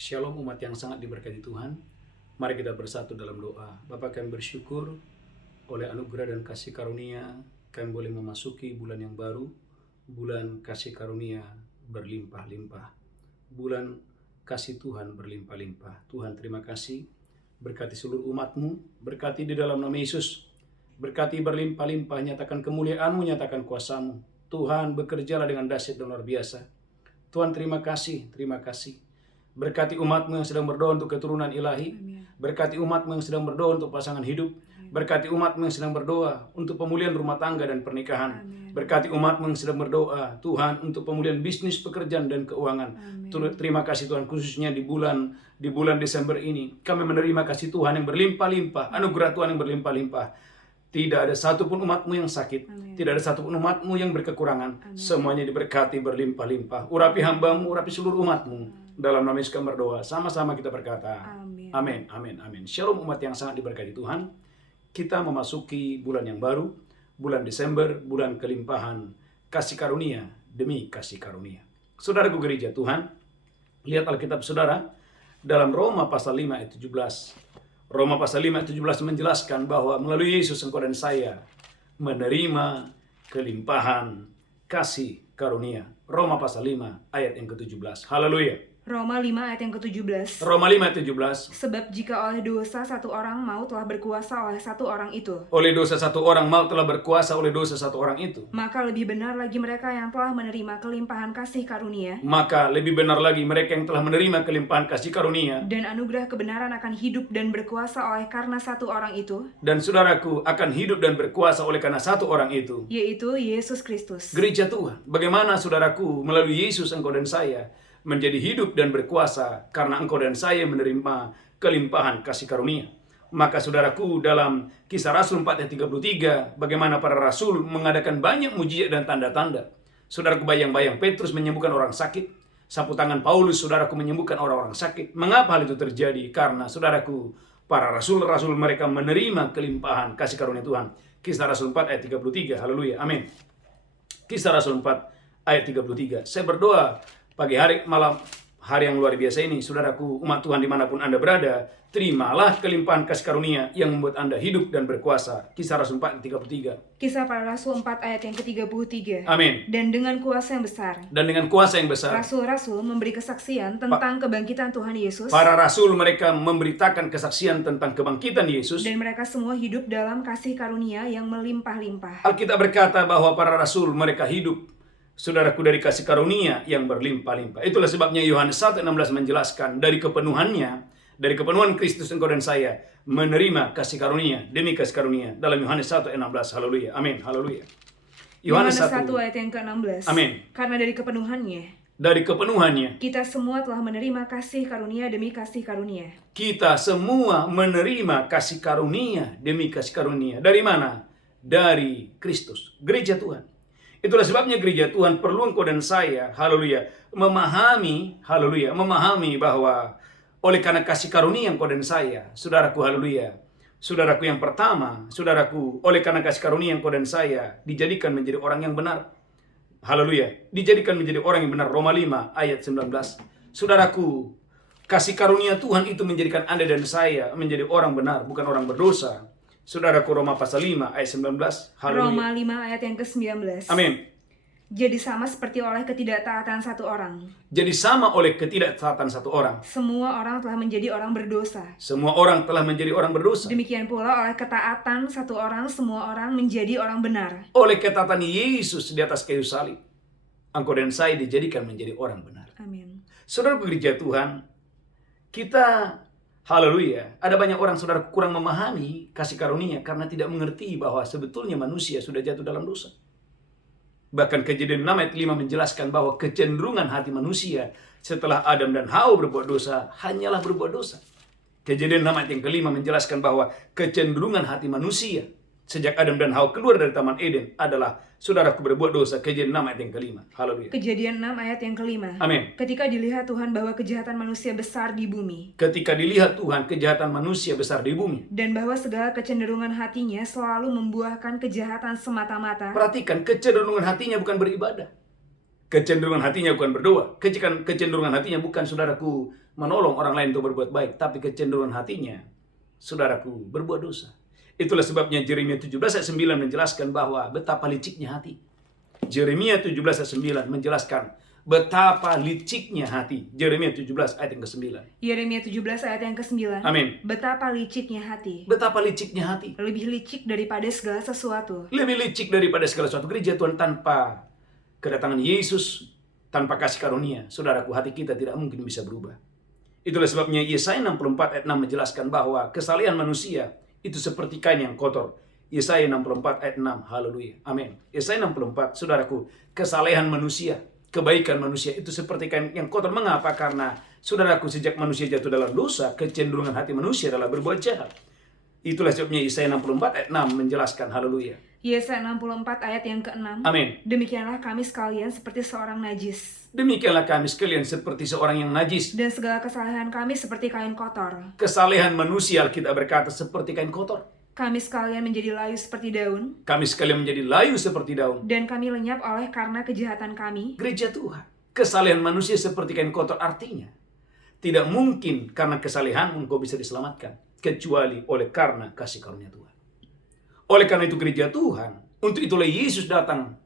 Shalom umat yang sangat diberkati Tuhan. Mari kita bersatu dalam doa. Bapa, kami bersyukur oleh anugerah dan kasih karunia kami boleh memasuki bulan yang baru, bulan kasih karunia berlimpah-limpah, bulan kasih Tuhan berlimpah-limpah. Tuhan, terima kasih, berkati seluruh umat-Mu, berkati di dalam nama Yesus, berkati berlimpah-limpah, nyatakan kemuliaan-Mu, nyatakan kuasa-Mu. Tuhan, bekerjalah dengan dahsyat dan luar biasa. Tuhan, terima kasih, terima kasih. Berkati umat-Mu yang sedang berdoa untuk keturunan ilahi. Amin. Berkati umat-Mu yang sedang berdoa untuk pasangan hidup. Berkati umat-Mu yang sedang berdoa untuk pemulihan rumah tangga dan pernikahan. Amin. Berkati umat-Mu yang sedang berdoa, Tuhan, untuk pemulihan bisnis, pekerjaan, dan keuangan. Amin. Terima kasih Tuhan, khususnya di bulan Desember ini. Kami menerima kasih Tuhan yang berlimpah-limpah, anugerah Tuhan yang berlimpah-limpah. Tidak ada satupun umat-Mu yang sakit. Amin. Tidak ada satupun umat-Mu yang berkekurangan. Amin. Semuanya diberkati berlimpah-limpah. Urapi hamba-Mu, urapi seluruh umat-Mu. Dalam nama Yesus kami berdoa. Sama-sama kita berkata. Amin. Amin, amin, amin. Shalom umat yang sangat diberkati Tuhan. Kita memasuki bulan yang baru. Bulan Desember, bulan kelimpahan kasih karunia demi kasih karunia. Saudaraku gereja Tuhan, lihat Alkitab saudara dalam Roma pasal 5 ayat 17. Roma pasal 5 ayat 17 menjelaskan bahwa melalui Yesus engkau dan saya menerima kelimpahan kasih karunia. Roma pasal 5 ayat yang ke-17. Haleluya. Roma 5 ayat yang ke-17. Roma 5 ayat 17. Sebab jika oleh dosa satu orang maut telah berkuasa oleh satu orang itu, Oleh dosa satu orang maut telah berkuasa oleh dosa satu orang itu. maka lebih benar lagi mereka yang telah menerima kelimpahan kasih karunia Maka lebih benar lagi mereka yang telah menerima kelimpahan kasih karunia dan anugerah kebenaran akan hidup dan berkuasa oleh karena satu orang itu, dan saudaraku akan hidup dan berkuasa oleh karena satu orang itu, yaitu Yesus Kristus. gereja Tuhan. Bagaimana saudaraku melalui Yesus engkau dan saya menjadi hidup dan berkuasa karena engkau dan saya menerima kelimpahan kasih karunia. Maka saudaraku dalam Kisah Rasul 4 ayat 33, bagaimana para rasul mengadakan banyak mujizat dan tanda-tanda. Saudaraku, bayang-bayang Petrus menyembuhkan orang sakit. Sapu tangan Paulus, saudaraku, menyembuhkan orang-orang sakit. Mengapa hal itu terjadi? Karena saudaraku, para rasul-rasul mereka menerima kelimpahan kasih karunia Tuhan. Kisah Rasul 4 ayat 33. Haleluya. Amin. Kisah Rasul 4 ayat 33. Saya berdoa pagi hari, malam hari yang luar biasa ini, saudaraku, umat Tuhan dimanapun Anda berada, terimalah kelimpahan kasih karunia yang membuat Anda hidup dan berkuasa. Kisah Rasul 4 ayat 33. Kisah para Rasul 4 ayat yang ke-33. Amin. Dan dengan kuasa yang besar, Dan dengan kuasa yang besar, rasul-rasul memberi kesaksian tentang kebangkitan Tuhan Yesus, para rasul mereka memberitakan kesaksian tentang kebangkitan Yesus. dan mereka semua hidup dalam kasih karunia yang melimpah-limpah. Alkitab berkata bahwa para rasul mereka hidup, saudaraku, dari kasih karunia yang berlimpah-limpah. Itulah sebabnya Yohanes 1:16 menjelaskan dari kepenuhan Kristus engkau dan saya menerima kasih karunia demi kasih karunia. Dalam Yohanes 1:16. Haleluya. Amin. Haleluya. Yohanes 1 ayat yang ke-16. Amin. Karena dari kepenuhannya kita semua telah menerima kasih karunia demi kasih karunia. Kita semua menerima kasih karunia demi kasih karunia. Dari mana? Dari Kristus, gereja Tuhan. Itulah sebabnya gereja Tuhan perlu engkau dan saya, haleluya, memahami bahwa oleh karena kasih karunia engkau dan saya, saudaraku, haleluya, saudaraku yang pertama, saudaraku, oleh karena kasih karunia engkau dan saya dijadikan menjadi orang yang benar. Haleluya, dijadikan menjadi orang yang benar. Roma 5 ayat 19. Saudaraku, kasih karunia Tuhan itu menjadikan Anda dan saya menjadi orang benar, bukan orang berdosa. Saudaraku, Roma pasal 5 ayat 19. Haleluya. Roma 5 ayat yang ke-19. Amin. Jadi sama seperti oleh ketidaktaatan satu orang, Jadi sama oleh ketidaktaatan satu orang, semua orang telah menjadi orang berdosa. semua orang telah menjadi orang berdosa. Demikian pula oleh ketaatan satu orang, semua orang menjadi orang benar. Oleh ketaatan Yesus di atas kayu salib, engkau dan saya dijadikan menjadi orang benar. Amin. Saudara gereja Tuhan, kita, haleluya, ada banyak orang, saudara, kurang memahami kasih karunia karena tidak mengerti bahwa sebetulnya manusia sudah jatuh dalam dosa. Bahkan Kejadian 6 ayat 5 menjelaskan bahwa kecenderungan hati manusia setelah Adam dan Hawa berbuat dosa hanyalah berbuat dosa. Kejadian 6 ayat yang kelima menjelaskan bahwa kecenderungan hati manusia sejak Adam dan Hawa keluar dari Taman Eden adalah, saudaraku, berbuat dosa. Kejadian 6 ayat yang kelima. Haleluya. Kejadian 6 ayat yang kelima. Amin. Ketika dilihat Tuhan bahwa kejahatan manusia besar di bumi, Ketika dilihat Tuhan kejahatan manusia besar di bumi. dan bahwa segala kecenderungan hatinya selalu membuahkan kejahatan semata-mata, Perhatikan, kecenderungan hatinya bukan beribadah. Kecenderungan hatinya bukan berdoa. Kecenderungan hatinya bukan, saudaraku, menolong orang lain untuk berbuat baik. Tapi kecenderungan hatinya, saudaraku, berbuat dosa. Itulah sebabnya Yeremia 17 ayat 9 menjelaskan bahwa betapa liciknya hati. Yeremia 17 ayat 9 menjelaskan betapa liciknya hati. Yeremia 17 ayat yang ke-9. Yeremia 17 ayat yang ke-9. Amin. Betapa liciknya hati. Betapa liciknya hati. Lebih licik daripada segala sesuatu. Lebih licik daripada segala sesuatu. Gereja Tuhan, tanpa kedatangan Yesus, tanpa kasih karunia, saudaraku, hati kita tidak mungkin bisa berubah. Itulah sebabnya Yesaya 64 ayat 6 menjelaskan bahwa kesalehan manusia itu seperti kain yang kotor. Yesaya 64 ayat 6. Haleluya. Amin. Yesaya 64, saudaraku, kesalehan manusia, kebaikan manusia itu seperti kain yang kotor. Mengapa? Karena, saudaraku, sejak manusia jatuh dalam dosa, kecenderungan hati manusia adalah berbuat jahat. Itulah sebabnya Yesaya 64 ayat 6 menjelaskan. Haleluya. Yesaya 64 ayat yang ke-6. Amin. Demikianlah kami sekalian seperti seorang najis. Demikianlah kami sekalian seperti seorang yang najis. Dan segala kesalahan kami seperti kain kotor. Kesalehan manusia, kita berkata, seperti kain kotor. Kami sekalian menjadi layu seperti daun. Kami sekalian menjadi layu seperti daun. Dan kami lenyap oleh karena kejahatan kami. Gereja Tuhan, kesalehan manusia seperti kain kotor, artinya tidak mungkin karena kesalehanmu engkau bisa diselamatkan, kecuali oleh karena kasih karunia Tuhan. Oleh karena itu gereja Tuhan, untuk itulah Yesus datang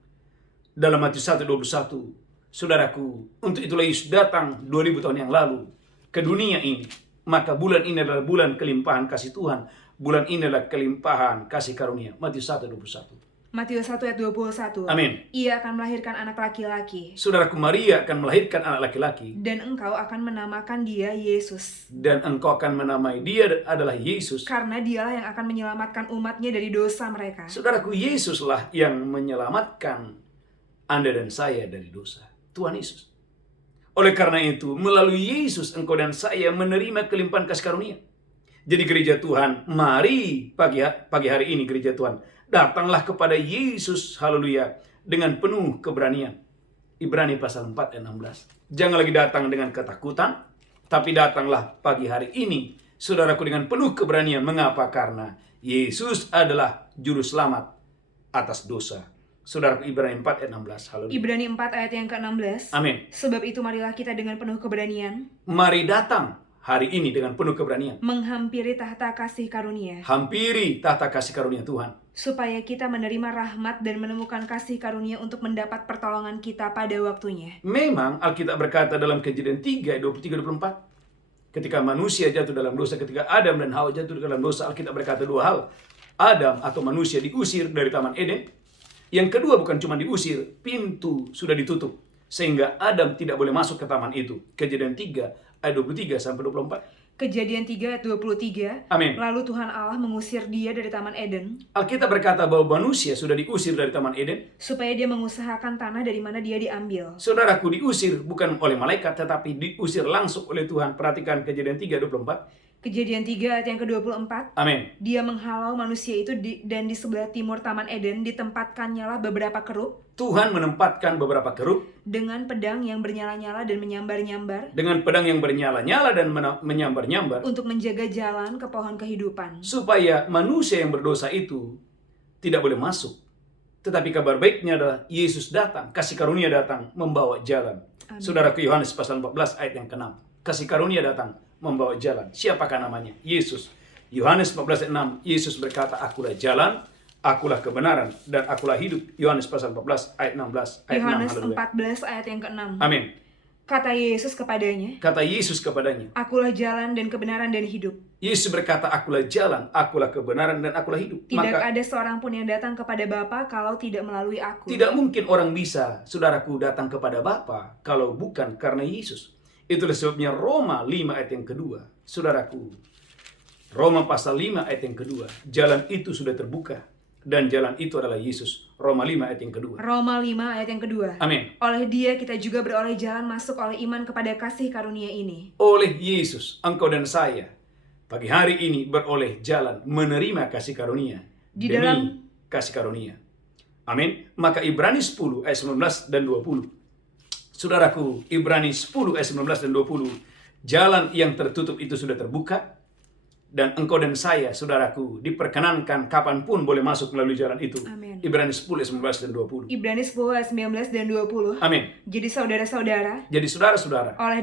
dalam Matius 1:21. Saudaraku, untuk itulah Yesus datang 2000 tahun yang lalu ke dunia ini. Maka bulan ini adalah bulan kelimpahan kasih Tuhan. Bulan ini adalah kelimpahan kasih karunia. Matius 1:21. Matius 1 ayat 21. Amin. Ia akan melahirkan anak laki-laki. Saudaraku, Maria akan melahirkan anak laki-laki. Dan engkau akan menamakan dia Yesus. Dan engkau akan menamai dia adalah Yesus. Karena dialah yang akan menyelamatkan umatnya dari dosa mereka. Saudaraku, Yesuslah yang menyelamatkan Anda dan saya dari dosa. Tuhan Yesus. Oleh karena itu, melalui Yesus engkau dan saya menerima kelimpahan kasih karunia. Jadi gereja Tuhan, mari pagi hari ini gereja Tuhan, datanglah kepada Yesus, haleluya, dengan penuh keberanian. Ibrani pasal 4 ayat 16. Jangan lagi datang dengan ketakutan, tapi datanglah pagi hari ini, saudaraku, dengan penuh keberanian. Mengapa? Karena Yesus adalah juru selamat atas dosa. Saudaraku, Ibrani 4 ayat 16. Haleluya. Ibrani 4 ayat yang ke-16. Amin. Sebab itu marilah kita dengan penuh keberanian. Mari datang hari ini dengan penuh keberanian. Menghampiri tahta kasih karunia. Hampiri tahta kasih karunia Tuhan. Supaya kita menerima rahmat dan menemukan kasih karunia untuk mendapat pertolongan kita pada waktunya. Memang Alkitab berkata dalam Kejadian 3 ayat 23-24. Ketika manusia jatuh dalam dosa, ketika Adam dan Hawa jatuh dalam dosa, Alkitab berkata dua hal. Adam atau manusia diusir dari Taman Eden. Yang kedua, bukan cuma diusir, pintu sudah ditutup. Sehingga Adam tidak boleh masuk ke taman itu. Kejadian 3 ayat 23-24. Kejadian 3 ayat 23. Amin. Lalu Tuhan Allah mengusir dia dari Taman Eden. Alkitab berkata bahwa manusia sudah diusir dari Taman Eden. Supaya dia mengusahakan tanah dari mana dia diambil. Saudaraku, diusir bukan oleh malaikat, tetapi diusir langsung oleh Tuhan. Perhatikan Kejadian 3 ayat 24. Kejadian 3 ayat yang ke-24. Amin. Dia menghalau manusia itu dan di sebelah timur Taman Eden ditempatkannya beberapa kerub. Tuhan menempatkan beberapa kerub Dengan pedang yang bernyala-nyala dan menyambar-nyambar. dengan pedang yang bernyala-nyala dan menyambar-nyambar, Untuk menjaga jalan ke pohon kehidupan. supaya manusia yang berdosa itu tidak boleh masuk. Tetapi kabar baiknya adalah Yesus datang, kasih karunia datang, membawa jalan. Amin. Saudaraku, Yohanes pasal 14 ayat yang ke-6. Kasih karunia datang, membawa jalan. Siapakah namanya? Yesus. Yohanes 14 ayat 6. Yesus berkata, akulah jalan, akulah kebenaran, dan akulah hidup. Yohanes pasal 14 ayat 16. Ayat Yohanes 6. Haleluya. 14 ayat yang ke-6. Amin. Kata Yesus kepadanya, Kata Yesus kepadanya. akulah jalan dan kebenaran dan hidup. Yesus berkata, akulah jalan, akulah kebenaran, dan akulah hidup. Tidak Maka ada seorang pun yang datang kepada Bapa kalau tidak melalui aku. tidak mungkin orang bisa, saudaraku, datang kepada Bapa kalau bukan karena Yesus. Itulah sebabnya Roma 5 ayat yang kedua. Saudaraku, Roma pasal 5 ayat yang kedua. Jalan itu sudah terbuka. Dan jalan itu adalah Yesus. Roma 5 ayat yang kedua. Roma 5 ayat yang kedua. Amin. Oleh dia kita juga beroleh jalan masuk oleh iman kepada kasih karunia ini. Oleh Yesus, engkau dan saya, pagi hari ini beroleh jalan menerima kasih karunia. Di demi dalam kasih karunia. Amin. Maka Ibrani 10 ayat 19 dan 20. Saudaraku, Ibrani 10 ayat 19 dan 20. Jalan yang tertutup itu sudah terbuka. Dan engkau dan saya, saudaraku, diperkenankan kapanpun boleh masuk melalui jalan itu. Amin. Ibrani 10, 19, dan 20. Ibrani 10 ayat 19 dan 20. Amin. Jadi saudara-saudara, Jadi saudara-saudara, oleh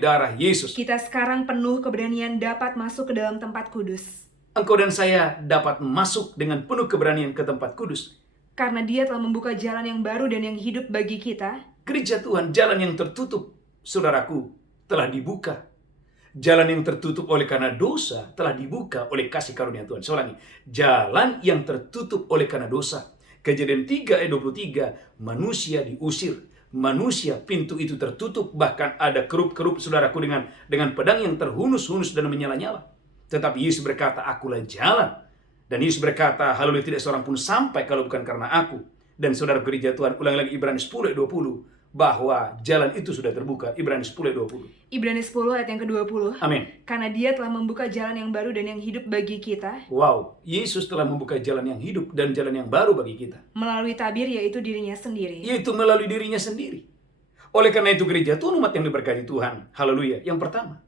darah Yesus, kita sekarang penuh keberanian dapat masuk ke dalam tempat kudus. engkau dan saya dapat masuk dengan penuh keberanian ke tempat kudus. Karena Dia telah membuka jalan yang baru dan yang hidup bagi kita. Gereja Tuhan, jalan yang tertutup, saudaraku, telah dibuka. Jalan yang tertutup oleh karena dosa telah dibuka oleh kasih karunia Tuhan. Saya ulangi, jalan yang tertutup oleh karena dosa. Kejadian 3 ayat 23, manusia diusir. Manusia, pintu itu tertutup, bahkan ada kerup-kerup, saudaraku, dengan pedang yang terhunus-hunus dan menyala-nyala. Tetapi Yesus berkata, akulah jalan. Dan Yesus berkata, haleluya, tidak seorang pun sampai kalau bukan karena aku. Dan saudara gereja Tuhan, ulang lagi Ibrani 10 ayat 20, bahwa jalan itu sudah terbuka. Ibrani 10 ayat 20. Ibrani 10 ayat yang ke-20. Amin. Karena Dia telah membuka jalan yang baru dan yang hidup bagi kita. Wow, Yesus telah membuka jalan yang hidup dan jalan yang baru bagi kita. Melalui tabir, yaitu dirinya sendiri. Yaitu melalui dirinya sendiri. Oleh karena itu gereja Tuhan, umat yang diberkati Tuhan. Haleluya. Yang pertama,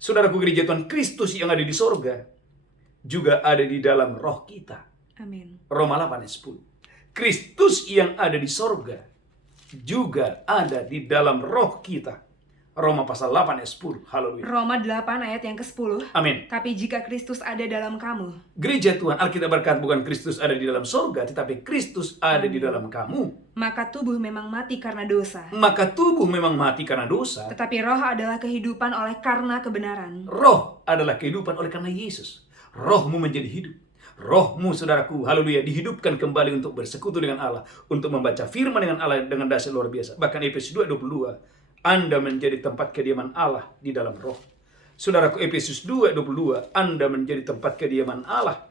saudaraku gereja Tuhan, Kristus yang ada di sorga juga ada di dalam roh kita. Amin. Roma 8 ayat 10. Kristus yang ada di sorga juga ada di dalam roh kita. Roma pasal 8 ayat 10. Haleluya. Roma 8 ayat yang ke-10. Amin. Tapi jika Kristus ada dalam kamu, Gereja Tuhan, Alkitab berkata bukan Kristus ada di dalam sorga, tetapi Kristus ada di dalam kamu. maka tubuh memang mati karena dosa. Maka tubuh memang mati karena dosa. Tetapi roh adalah kehidupan oleh karena kebenaran. Roh adalah kehidupan oleh karena Yesus. Rohmu menjadi hidup. Rohmu, saudaraku, haleluya, dihidupkan kembali untuk bersekutu dengan Allah, untuk membaca firman dengan Allah dengan dahsyat luar biasa. Bahkan Efesus 2:22, Anda menjadi tempat kediaman Allah di dalam roh. Saudaraku, Efesus 2:22, Anda menjadi tempat kediaman Allah.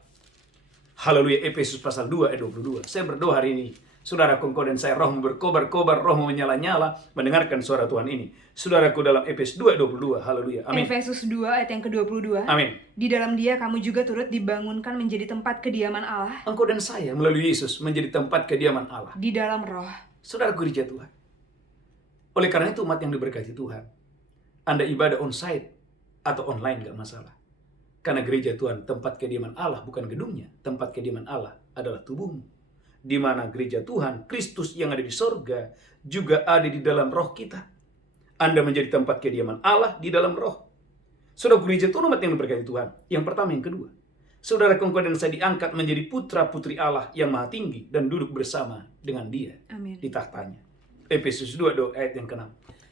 Haleluya, Efesus pasal 2 ayat 22. Saya berdoa hari ini, saudaraku, engkau dan saya, rohmu berkobar-kobar, rohmu menyala-nyala, mendengarkan suara Tuhan ini. Saudaraku, dalam Efesus 2:22, haleluya, amin. Efesus 2 ayat yang ke-22. Amin. Di dalam Dia kamu juga turut dibangunkan menjadi tempat kediaman Allah Engkau dan saya melalui Yesus menjadi tempat kediaman Allah. di dalam roh. Saudaraku gereja Tuhan. Oleh karena itu umat yang diberkati Tuhan, Anda ibadah on-site atau online gak masalah. Karena gereja Tuhan tempat kediaman Allah bukan gedungnya. Tempat kediaman Allah adalah tubuhmu. Di mana gereja Tuhan, Kristus yang ada di sorga juga ada di dalam roh kita. Anda menjadi tempat kediaman Allah di dalam roh. Saudara gereja Tuhan, umat yang diberkati Tuhan. Yang pertama, yang kedua. Saudara, engkau dan saya diangkat menjadi putra-putri Allah yang maha tinggi dan duduk bersama dengan Dia Amin. di tahtanya. Efesus 2 ayat yang ke-6.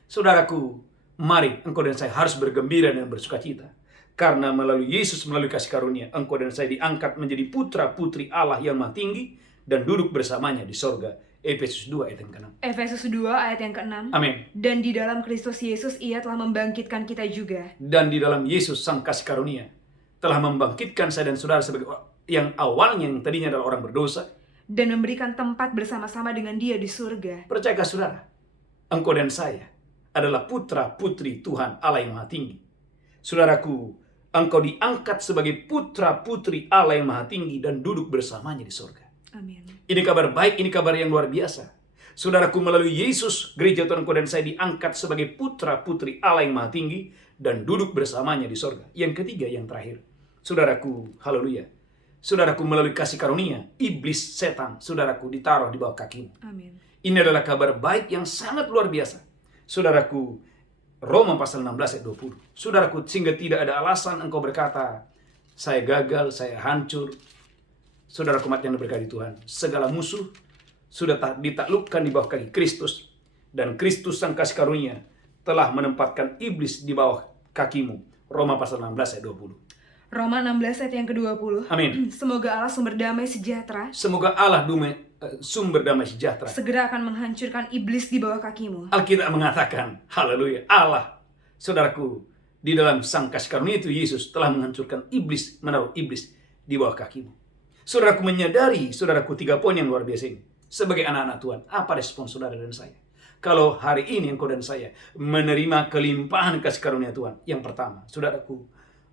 Saudaraku, mari engkau dan saya harus bergembira dan bersukacita. Karena melalui Yesus, melalui kasih karunia, engkau dan saya diangkat menjadi putra-putri Allah yang maha tinggi dan duduk bersamanya di sorga. Efesus 2 ayat yang ke-6. Efesus 2 ayat yang ke-6. Amin. Dan di dalam Kristus Yesus Ia telah membangkitkan kita juga. Dan di dalam Yesus, sang kasih karunia, telah membangkitkan saya dan saudara sebagai yang awalnya, yang tadinya adalah orang berdosa, Dan memberikan tempat bersama-sama dengan Dia di surga. percayakah saudara, engkau dan saya adalah putra-putri Tuhan Allah yang maha tinggi. Saudaraku, engkau diangkat sebagai putra-putri Allah yang maha tinggi dan duduk bersamanya di sorga. Amin. Ini kabar baik, ini kabar yang luar biasa. Saudaraku, melalui Yesus, gereja Tuhan, engkau dan saya diangkat sebagai putra-putri Allah yang maha tinggi dan duduk bersamanya di sorga. Yang ketiga, yang terakhir. Saudaraku, haleluya. Saudaraku, melalui kasih karunia, iblis, setan, saudaraku, ditaruh di bawah kakimu. Amin. Ini adalah kabar baik yang sangat luar biasa. Saudaraku, Roma pasal 16 ayat 20. Saudaraku, sehingga tidak ada alasan engkau berkata, saya gagal, saya hancur. Saudaraku, umat yang diberkati Tuhan, segala musuh sudah ditaklukkan di bawah kaki Kristus. Dan Kristus sang kasih karunia telah menempatkan iblis di bawah kakimu. Roma pasal 16 ayat 20. Roma 16 ayat yang ke-20. Amin. Semoga Allah sumber damai sejahtera Semoga Allah sumber damai sejahtera segera akan menghancurkan iblis di bawah kakimu. Alkitab mengatakan, haleluya, Allah, saudaraku, di dalam sang kasih karunia itu Yesus telah menghancurkan iblis, menaruh iblis di bawah kakimu. Saudaraku menyadari, saudaraku, 3 poin yang luar biasa ini. Sebagai anak-anak Tuhan, apa respon saudara dan saya? Kalau hari ini engkau dan saya menerima kelimpahan kasih karunia Tuhan. Yang pertama, saudaraku,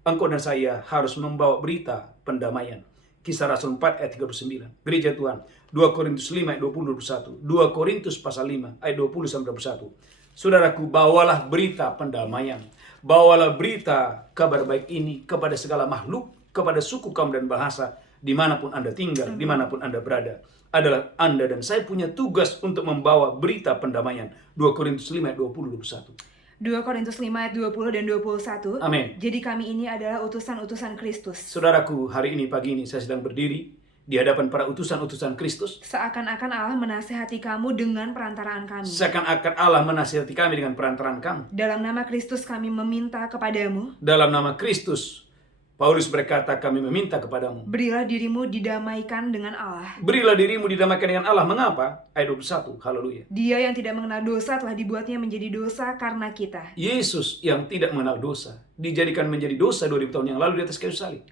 engkau dan saya harus membawa berita pendamaian. Kisah Rasul 4 ayat 39. Gereja Tuhan, 2 Korintus 5 ayat 20-21. 2 Korintus pasal 5 ayat 20-21. Saudaraku, bawalah berita pendamaian. Bawalah berita kabar baik ini kepada segala makhluk, kepada suku, kaum, dan bahasa, dimanapun Anda tinggal, dimanapun Anda berada. Adalah Anda dan saya punya tugas untuk membawa berita pendamaian. 2 Korintus 5 ayat 20-21. 2 Korintus 5 ayat 20 dan 21. Amin. Jadi kami ini adalah utusan-utusan Kristus. Saudaraku, hari ini, pagi ini, saya sedang berdiri di hadapan para utusan-utusan Kristus. Seakan-akan Allah menasihati kamu dengan perantaraan kami. Seakan-akan Allah menasihati kami dengan perantaraan kamu. Dalam nama Kristus kami meminta kepadamu, Dalam nama Kristus, Paulus berkata, kami meminta kepadamu. berilah dirimu didamaikan dengan Allah. Berilah dirimu didamaikan dengan Allah. Mengapa? Ayat 21, haleluya. Dia yang tidak mengenal dosa telah dibuatnya menjadi dosa karena kita. Yesus yang tidak mengenal dosa dijadikan menjadi dosa 2000 tahun yang lalu di atas kayu salib.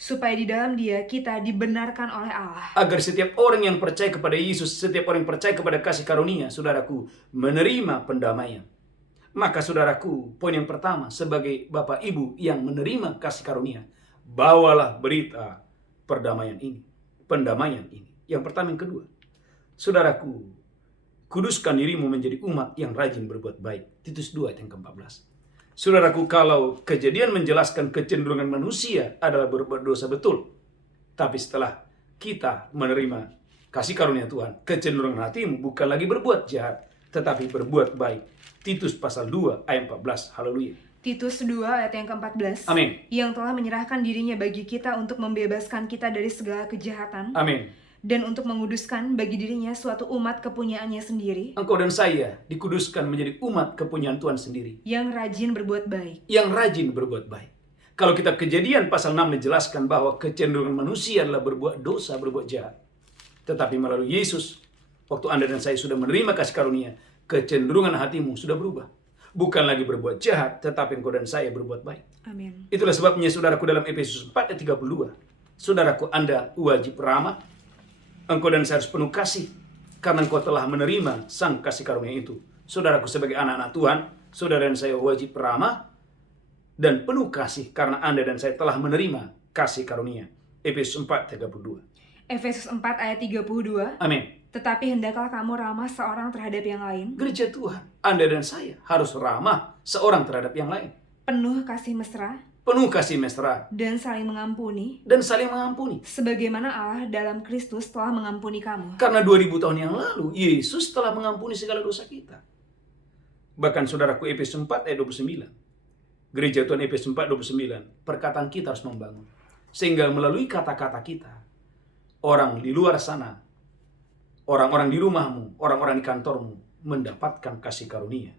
Supaya di dalam dia kita dibenarkan oleh Allah. Agar setiap orang yang percaya kepada Yesus, setiap orang yang percaya kepada kasih karunia, saudaraku, menerima pendamaian. Maka saudaraku, poin yang pertama, sebagai Bapak Ibu yang menerima kasih karunia, bawalah berita perdamaian ini, pendamaian ini. Yang pertama. Yang kedua, saudaraku, kuduskan dirimu menjadi umat yang rajin berbuat baik. Titus 2 ayat yang ke-14. Saudaraku, kalau Kejadian menjelaskan kecenderungan manusia adalah berbuat dosa, betul. Tapi setelah kita menerima kasih karunia Tuhan, kecenderungan hatimu bukan lagi berbuat jahat, tetapi berbuat baik. Titus pasal 2 ayat 14. Haleluya. Titus 2 ayat yang ke-14. Amin. Yang telah menyerahkan dirinya bagi kita untuk membebaskan kita dari segala kejahatan. Amin. Dan untuk menguduskan bagi dirinya suatu umat kepunyaannya sendiri. Engkau dan saya dikuduskan menjadi umat kepunyaan Tuhan sendiri. Yang rajin berbuat baik. Yang rajin berbuat baik. Kalau kitab Kejadian pasal 6 menjelaskan bahwa kecenderungan manusia adalah berbuat dosa, berbuat jahat. Tetapi melalui Yesus, waktu Anda dan saya sudah menerima kasih karunia, kecenderungan hatimu sudah berubah. Bukan lagi berbuat jahat, tetapi engkau dan saya berbuat baik. Amin. Itulah sebabnya saudaraku, dalam Efesus 4 ayat 32. Saudaraku, Anda wajib ramah. Engkau dan saya harus penuh kasih, karena engkau telah menerima sang kasih karunia itu. Saudaraku, sebagai anak-anak Tuhan, saudara dan saya wajib ramah dan penuh kasih, karena Anda dan saya telah menerima kasih karunia. Efesus 4 ayat 32. Efesus 4 ayat 32. Amin. Tetapi hendaklah kamu ramah seorang terhadap yang lain. Gereja Tuhan, Anda dan saya harus ramah seorang terhadap yang lain. Penuh kasih mesra. Penuh kasih mesra. Dan saling mengampuni. Dan saling mengampuni. Sebagaimana Allah dalam Kristus telah mengampuni kamu. Karena 2000 tahun yang lalu, Yesus telah mengampuni segala dosa kita. Bahkan saudaraku, Efesus 4 ayat 29. Gereja Tuhan Efesus 4 29. Perkataan kita harus membangun. Sehingga melalui kata-kata kita, orang di luar sana, orang-orang di rumahmu, orang-orang di kantormu, mendapatkan kasih karunia.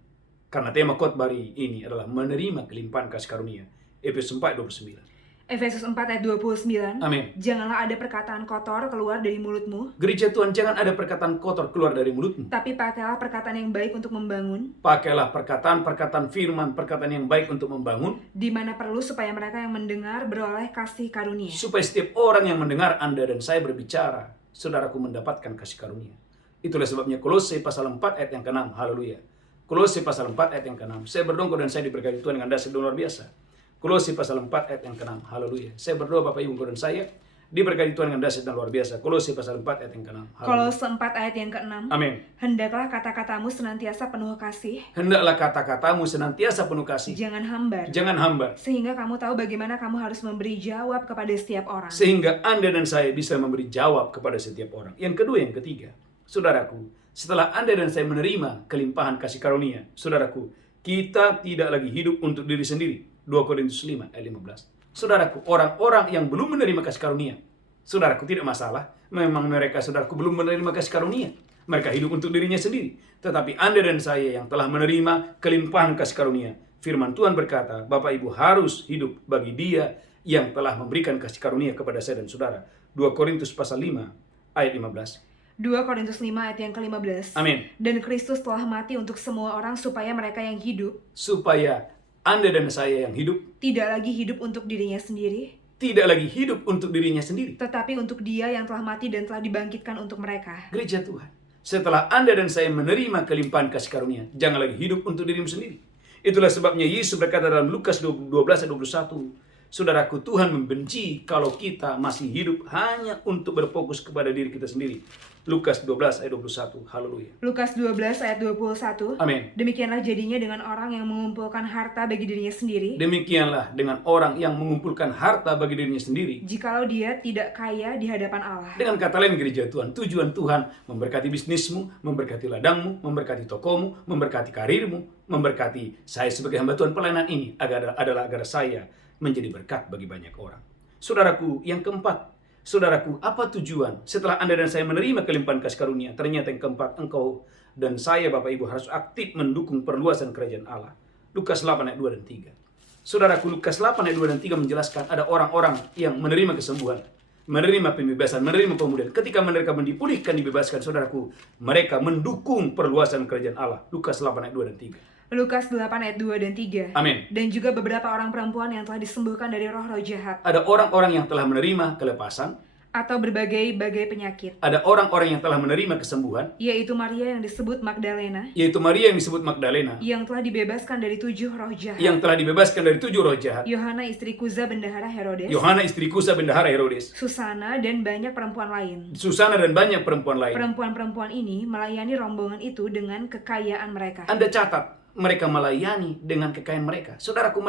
Karena tema khotbah ini adalah menerima kelimpahan kasih karunia. Efesus 4 29. Efesus 4 ayat 29. Amin. Janganlah ada perkataan kotor keluar dari mulutmu. Gereja Tuhan, jangan ada perkataan kotor keluar dari mulutmu. Tapi pakailah perkataan yang baik untuk membangun. Pakailah perkataan firman, perkataan yang baik untuk membangun. Di mana perlu supaya mereka yang mendengar beroleh kasih karunia. Supaya setiap orang yang mendengar Anda dan saya berbicara, saudaraku, mendapatkan kasih karunia. Itulah sebabnya Kolose pasal 4 ayat yang ke-6. Haleluya. Kolose pasal 4 ayat yang ke-6. Saya berdoa dan saya diberkati Tuhan dengan dasar luar biasa. Kolose pasal 4 ayat yang ke-6. Haleluya. Saya berdoa Bapak Ibu dan saya diberkati Tuhan dengan dasar dan luar biasa. Kolose pasal 4 ayat yang ke-6. Kolose 4 ayat yang ke-6. Amin. Hendaklah kata-katamu senantiasa penuh kasih. Hendaklah kata-katamu senantiasa penuh kasih. Jangan hambar. Jangan hambar. Sehingga kamu tahu bagaimana kamu harus memberi jawab kepada setiap orang. Sehingga Anda dan saya bisa memberi jawab kepada setiap orang. Yang kedua, yang ketiga, saudaraku, setelah Anda dan saya menerima kelimpahan kasih karunia, saudaraku, kita tidak lagi hidup untuk diri sendiri. 2 Korintus 5 ayat 15. Saudaraku, orang-orang yang belum menerima kasih karunia, saudaraku, tidak masalah. Memang mereka, saudaraku, belum menerima kasih karunia. Mereka hidup untuk dirinya sendiri. Tetapi Anda dan saya yang telah menerima kelimpahan kasih karunia, firman Tuhan berkata, Bapak Ibu harus hidup bagi Dia yang telah memberikan kasih karunia kepada saya dan saudara. 2 Korintus pasal 5 ayat 15. 2 Korintus 5 ayat yang ke-15. Amin. Dan Kristus telah mati untuk semua orang supaya mereka yang hidup, supaya Anda dan saya yang hidup tidak lagi hidup untuk dirinya sendiri, tidak lagi hidup untuk dirinya sendiri, tetapi untuk Dia yang telah mati dan telah dibangkitkan untuk mereka. Gereja Tuhan, setelah Anda dan saya menerima kelimpahan kasih karunia, jangan lagi hidup untuk dirimu sendiri. Itulah sebabnya Yesus berkata dalam Lukas 12 ayat 21, saudaraku, Tuhan membenci kalau kita masih hidup hanya untuk berfokus kepada diri kita sendiri. Lukas 12 ayat 21. Haleluya. Lukas 12 ayat 21. Amin. Demikianlah jadinya dengan orang yang mengumpulkan harta bagi dirinya sendiri, Demikianlah dengan orang yang mengumpulkan harta bagi dirinya sendiri. jikalau dia tidak kaya di hadapan Allah. Dengan kata lain gereja Tuhan, tujuan Tuhan memberkati bisnismu, memberkati ladangmu, memberkati tokomu, memberkati karirmu, memberkati saya sebagai hamba Tuhan. Pelayanan ini adalah agar saya menjadi berkat bagi banyak orang. Saudaraku, yang keempat, saudaraku, apa tujuan setelah Anda dan saya menerima kelimpahan kasih karunia? Ternyata yang keempat, engkau dan saya Bapak Ibu harus aktif mendukung perluasan kerajaan Allah. Lukas 8 ayat 2 dan 3. Saudaraku, Lukas 8 ayat 2 dan 3 menjelaskan ada orang-orang yang menerima kesembuhan, menerima pembebasan, menerima pemulihan. Ketika mereka dipulihkan, dibebaskan, saudaraku, mereka mendukung perluasan kerajaan Allah. Lukas 8 ayat 2 dan 3. Lukas 8 ayat 2 dan 3. Amin. Dan juga beberapa orang perempuan yang telah disembuhkan dari roh-roh jahat Ada orang-orang yang telah menerima kelepasan, atau berbagai-bagai penyakit, ada orang-orang yang telah menerima kesembuhan, yaitu Maria yang disebut Magdalena, yaitu Maria yang disebut Magdalena, yang telah dibebaskan dari 7 roh jahat, yang telah dibebaskan dari 7 roh jahat, Yohana istri Kuza bendahara Herodes, Yohana istri Kusa bendahara Herodes, Susana, dan banyak perempuan lain. Susana dan banyak perempuan lain. Perempuan-perempuan ini melayani rombongan itu dengan kekayaan mereka. Anda catat, mereka melayani dengan kekayaan mereka. Saudaraku,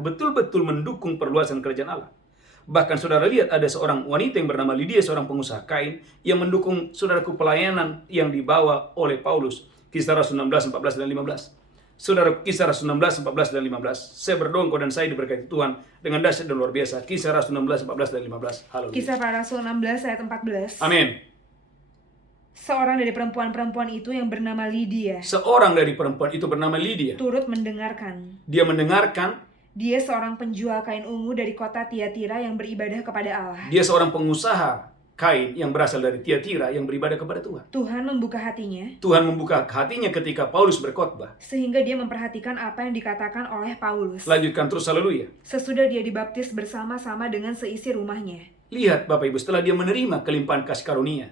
betul-betul mendukung perluasan kerajaan Allah. Bahkan saudara lihat ada seorang wanita yang bernama Lydia, seorang pengusaha kain, yang mendukung saudaraku pelayanan yang dibawa oleh Paulus. Kisah Rasul 16, 14, dan 15. Saudara, Kisah Rasul 16, 14, dan 15. Saya berdoa engkau dan saya diberkati Tuhan dengan dahsyat dan luar biasa. Kisah Rasul 16, 14, dan 15. Haleluya. Kisah Para Rasul 16 ayat 14. Amin. Seorang dari perempuan-perempuan itu yang bernama Lydia Seorang dari perempuan itu bernama Lydia. turut mendengarkan. Dia mendengarkan. Dia seorang penjual kain ungu dari kota Tiatira yang beribadah kepada Allah. Dia seorang pengusaha kain yang berasal dari Tiatira yang beribadah kepada Tuhan. Tuhan membuka hatinya Tuhan membuka hatinya ketika Paulus berkhotbah. sehingga dia memperhatikan apa yang dikatakan oleh Paulus. Lanjutkan terus, haleluya. Sesudah dia dibaptis bersama-sama dengan seisi rumahnya. Lihat Bapak Ibu, setelah dia menerima kelimpahan kasih karunia,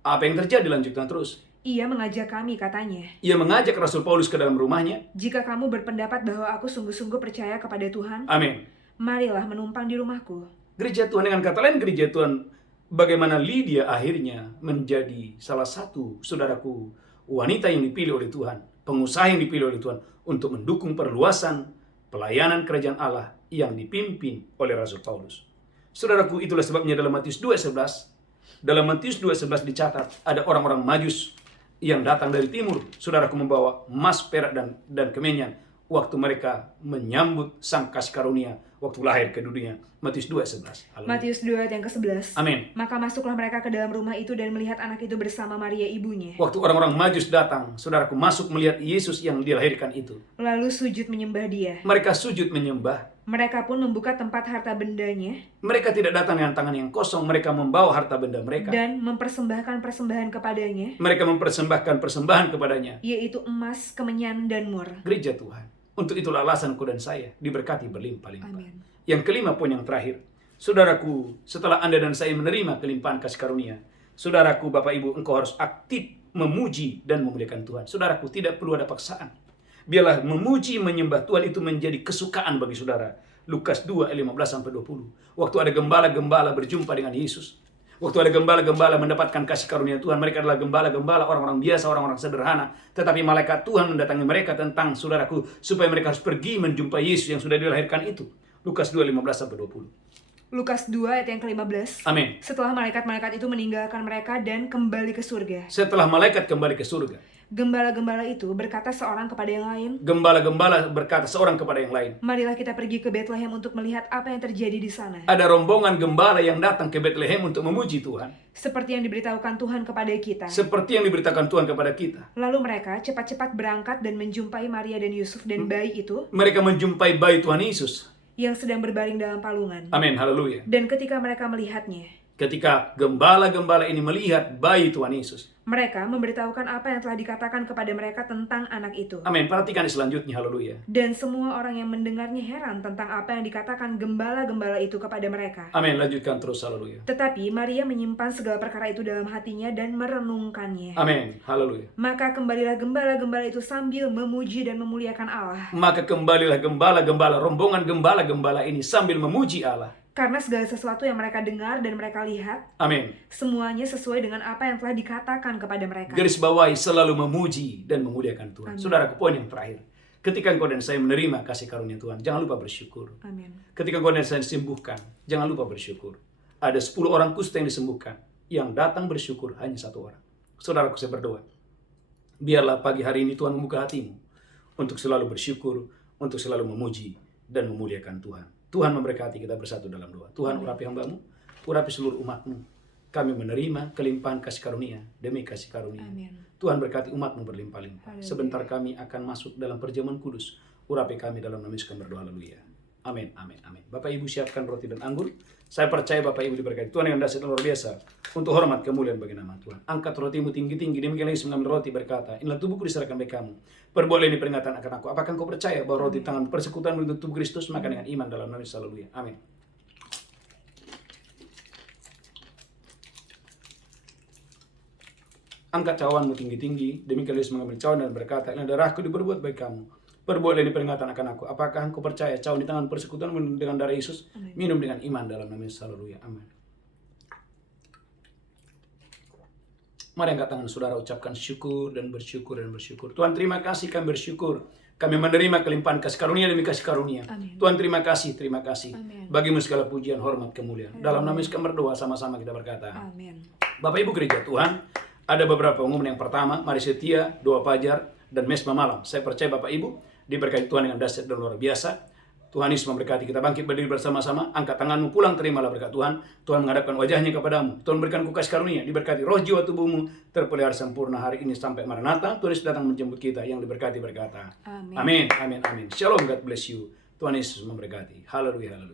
apa yang terjadi? Lanjutkan terus. Ia mengajak kami, katanya, Ia mengajak Rasul Paulus ke dalam rumahnya. jika kamu berpendapat bahwa aku sungguh-sungguh percaya kepada Tuhan, Amin. marilah menumpang di rumahku. Gereja Tuhan, dengan kata lain gereja Tuhan, bagaimana Lydia akhirnya menjadi salah satu, saudaraku, wanita yang dipilih oleh Tuhan, pengusaha yang dipilih oleh Tuhan untuk mendukung perluasan pelayanan kerajaan Allah yang dipimpin oleh Rasul Paulus. Saudaraku, itulah sebabnya dalam Matius 2:11, dalam Matius 2:11 dicatat ada orang-orang Majus yang datang dari timur, saudaraku, membawa emas, perak, dan kemenyan waktu mereka menyambut sang kasih karunia waktu lahir ke dunia. Matius 2:11. Matius 2 ayat yang ke-11. Amin. Maka masuklah mereka ke dalam rumah itu dan melihat anak itu bersama Maria ibunya. Waktu orang-orang Majus datang, saudaraku, masuk melihat Yesus yang dilahirkan itu, Lalu sujud menyembah dia. mereka sujud menyembah. Mereka pun membuka tempat harta bendanya Mereka tidak datang dengan tangan yang kosong, mereka membawa harta benda mereka. dan mempersembahkan persembahan kepadanya, Mereka mempersembahkan persembahan kepadanya. yaitu emas, kemenyan, dan mur. Gereja Tuhan, untuk itulah alasan kau dan saya diberkati berlimpah-limpah. Amin. Yang kelima, poin yang terakhir. Saudaraku, setelah Anda dan saya menerima kelimpahan kasih karunia, saudaraku, Bapak Ibu, engkau harus aktif memuji dan memuliakan Tuhan. Saudaraku, tidak perlu ada paksaan. Biarlah memuji, menyembah Tuhan itu menjadi kesukaan bagi saudara. Lukas 2 ayat 15-20. Waktu ada gembala-gembala berjumpa dengan Yesus. Waktu ada gembala-gembala mendapatkan kasih karunia Tuhan, mereka adalah gembala-gembala, orang-orang biasa, orang-orang sederhana. Tetapi malaikat Tuhan mendatangi mereka tentang, saudaraku, supaya mereka harus pergi menjumpai Yesus yang sudah dilahirkan itu. Lukas 2 15-20. Lukas 2 ayat yang ke-15. Amin. Setelah malaikat-malaikat itu meninggalkan mereka dan kembali ke surga, Setelah malaikat kembali ke surga, gembala-gembala itu berkata seorang kepada yang lain, gembala-gembala berkata seorang kepada yang lain. marilah kita pergi ke Bethlehem untuk melihat apa yang terjadi di sana. Ada rombongan gembala yang datang ke Bethlehem untuk memuji Tuhan. Seperti yang diberitahukan Tuhan kepada kita. Seperti yang diberitakan Tuhan kepada kita. Lalu mereka cepat-cepat berangkat dan menjumpai Maria dan Yusuf dan bayi itu Mereka menjumpai bayi Tuhan Yesus. yang sedang berbaring dalam palungan. Amin, haleluya. Dan ketika mereka melihatnya, Ketika gembala-gembala ini melihat bayi Tuhan Yesus, mereka memberitahukan apa yang telah dikatakan kepada mereka tentang anak itu. amin, perhatikan selanjutnya, haleluya. Dan semua orang yang mendengarnya heran tentang apa yang dikatakan gembala-gembala itu kepada mereka. Amin, lanjutkan terus, haleluya. Tetapi Maria menyimpan segala perkara itu dalam hatinya dan merenungkannya. Amin, haleluya. Maka kembalilah gembala-gembala itu sambil memuji dan memuliakan Allah. Maka kembalilah gembala-gembala, rombongan gembala-gembala ini sambil memuji Allah. Karena segala sesuatu yang mereka dengar dan mereka lihat, Amin. semuanya sesuai dengan apa yang telah dikatakan kepada mereka. Garis bawahi selalu memuji dan memuliakan Tuhan. Amin. Saudaraku, poin yang terakhir. Ketika engkau dan saya menerima kasih karunia Tuhan, jangan lupa bersyukur. Amin. Ketika engkau dan saya disembuhkan, jangan lupa bersyukur. Ada 10 orang kusta yang disembuhkan. Yang datang bersyukur hanya 1 orang. Saudaraku, saya berdoa. Biarlah pagi hari ini Tuhan membuka hatimu untuk selalu bersyukur, untuk selalu memuji dan memuliakan Tuhan. Tuhan memberkati kita bersatu dalam doa. Tuhan, urapi hamba-Mu, urapi seluruh umat-Mu. Kami menerima kelimpahan kasih karunia demi kasih karunia. Amin. Tuhan berkati umat-Mu berlimpah-limpah. Haleluya. Sebentar kami akan masuk dalam perjamuan kudus. Urapi kami dalam nama Yesus kami berdoa. Haleluya. Amin, amin, amin. Bapak Ibu siapkan roti dan anggur. Saya percaya Bapak Ibu diberkati Tuhan yang dahsyat dan luar biasa. Untuk hormat kemuliaan bagi nama Tuhan. Angkat rotimu tinggi-tinggi. Demikian Yesus mengambil roti berkata, inilah tubuhku diserahkan bagi kamu. Perbuatan ini peringatan akan aku. Apakah engkau percaya bahwa roti tangan persekutuan untuk tubuh Kristus? Maka dengan iman dalam nama Yesus. Haleluya. Amin. Angkat cawanmu tinggi-tinggi. Demikian Yesus mengambil cawan dan berkata, inilah darahku diperbuat bagi kamu. Perbuatan ini peringatan akan aku. Apakah engkau percaya cawan di tangan persekutuan dengan darah Yesus? Amin. Minum dengan iman dalam nama Yesus. Haleluya. Amin. Mari angkat tangan saudara, ucapkan syukur dan bersyukur dan bersyukur. Tuhan, terima kasih, kami bersyukur. Kami menerima kelimpahan kasih karunia demi kasih karunia. Amin. Tuhan, terima kasih, terima kasih. Amin. Bagimu segala pujian, hormat, kemuliaan. Dalam nama Yesus kami berdoa, sama-sama kita berkata. Amin. Bapak Ibu gereja Tuhan, ada beberapa pengumuman. Yang pertama, mari setia, doa fajar, dan mesbah malam. Saya percaya Bapak Ibu diberkati Tuhan dengan dahsyat dan luar biasa. Tuhan Yesus memberkati kita. Bangkit berdiri bersama-sama. Angkat tanganmu, pulang terimalah berkat Tuhan. Tuhan menghadapkan wajahnya kepadamu. Tuhan berikan kasih karunia. Diberkati roh jiwa tubuhmu. Terpelihara sempurna hari ini sampai Maranatha. Tuhan Yesus datang menjemput kita. Yang diberkati berkata. Amin. Amin. Amin. Amin. Shalom. God bless you. Tuhan Yesus memberkati. Haleluya. Haleluya.